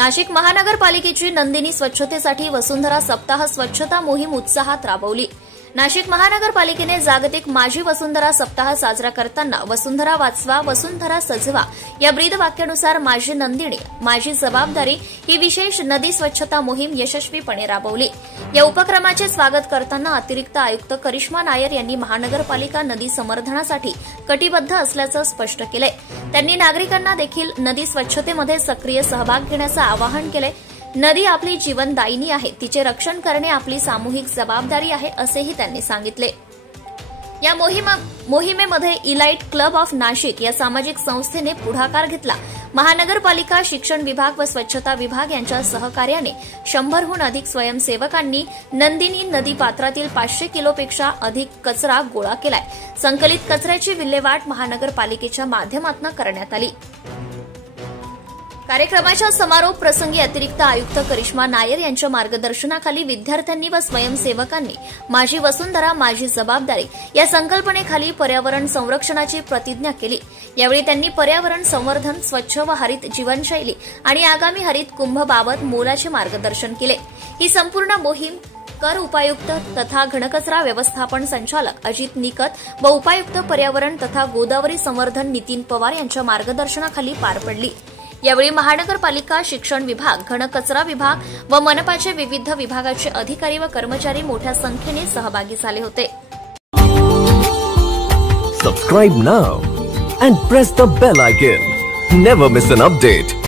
नाशिक महानगरपालिकेची नंदिनी स्वच्छतेसाठी वसुंधरा सप्ताह स्वच्छता मोहीम उत्साहात राबवली। नाशिक महानगरपालिकेने जागतिक माझी वसुंधरा सप्ताह साजरा करताना वसुंधरा वाचवा वसुंधरा सजवा या ब्रीद वाक्यानुसार माझी नंदिनी माझी जबाबदारी ही विशेष नदी स्वच्छता मोहीम यशस्वीपणे राबवली। या उपक्रमाचे स्वागत करताना अतिरिक्त आयुक्त करिश्मा नायर यांनी महानगरपालिका नदी संवर्धनासाठी कटिबद्ध असल्याचं स्पष्ट केलंय। त्यांनी नागरिकांना देखील नदी स्वच्छतेमध्ये सक्रिय सहभाग घेण्याचं आवाहन केलंय। नदी आपली जीवनदायिनी आहे, तिचे रक्षण करणे आपली सामूहिक जबाबदारी आहे असेही त्यांनी सांगितले। या मोहिमेमध्ये इलाइट क्लब ऑफ नाशिक या सामाजिक संस्थेने पुढाकार घेतला। महानगरपालिका शिक्षण विभाग व स्वच्छता विभाग यांच्या सहकार्याने 100हून अधिक स्वयंसेवकांनी नंदिनी नदी पात्रातील 500 किलोपेक्षा अधिक कचरा गोळा केलाय। संकलित कचऱ्याची विल्हेवाट महानगरपालिकेच्या माध्यमातून करण्यात आली। कार्यक्रमाच्या समारोप प्रसंगी अतिरिक्त आयुक्त करिश्मा नायर यांच्या मार्गदर्शनाखाली विद्यार्थ्यांनी व स्वयंसेवकांनी माझी वसुंधरा माझी जबाबदारी या संकल्पनेखाली पर्यावरण संरक्षणाची प्रतिज्ञा केली। यावेळी त्यांनी पर्यावरण संवर्धन, स्वच्छ व हरित जीवनशैली आणि आगामी हरित कुंभबाबत मोलाचे मार्गदर्शन केले। ही संपूर्ण मोहीम कर उपायुक्त तथा घनकचरा व्यवस्थापन संचालक अजित निकत व उपायुक्त पर्यावरण तथा गोदावरी संवर्धन नितीन पवार यांच्या मार्गदर्शनाखाली पार पडली। यावेळी महानगरपालिका शिक्षण विभाग, घनकचरा विभाग व मनपाचे विविध विभागाचे अधिकारी व कर्मचारी मोठ्या संख्येने सहभागी झाले होते। Subscribe now and press the bell icon. Never miss an update.